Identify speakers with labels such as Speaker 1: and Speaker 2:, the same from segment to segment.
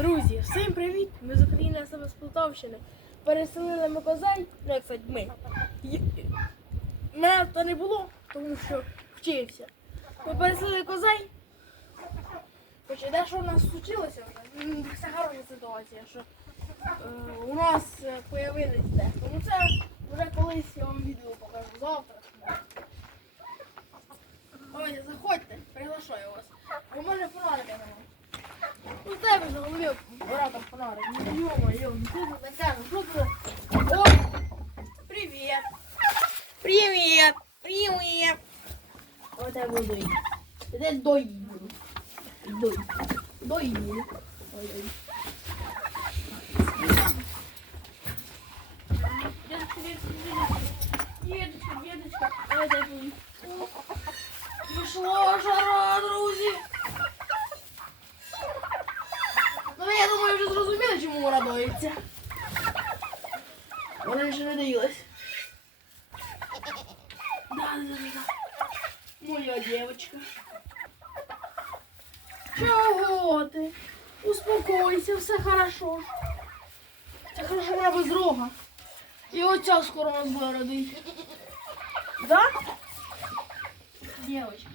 Speaker 1: Друзі, всім привіт! Ми з України, саме з Полтавщини. Переселили ми козай, ну як сказати, ми. Мене то не було, тому що вчився. Ми переселили козай. Хоч і дещо в нас случилося Це хороша ситуація, що е, у нас е, появились де. Тому це вже колись я вам відео покажу завтра. на голові оператор фонарик. Ну ё-моё, ну что ты такая, ну что ты? О! Привет! Привет! Привет! Вот я буду доить. Это доить буду. Доить. Доить буду. Ой-ой. Деточка, деточка, деточка. Деточка, деточка. Давайте я буду. О, Пішла жара, друзі. Зрозуміли, чому вона. Ще не доїлась. Да, да, да. Моя девочка. Чого ти? Успокойся, все хорошо. Це хорошо вона без рога. І оця скоро нас буде. Да? Девочка.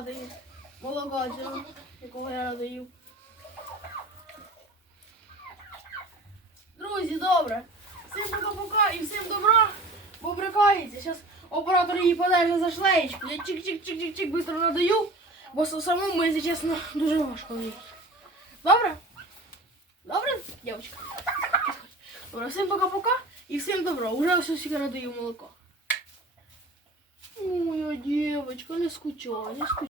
Speaker 1: Не молока цього, якого я даю. Друзі, добре. Всім пока-пока і всім добра. Бо брикається. Зараз оператор її подержить за шлеєчку. Я чик-чик-чик-чик-чик швидко надаю, бо самому, якщо чесно, дуже важко їй. Добре? Добре, дівчинка? Добре, всім пока-пока і всім добра. Уже все всі надаю молоко. Моя девочка, не скучай, не скучай.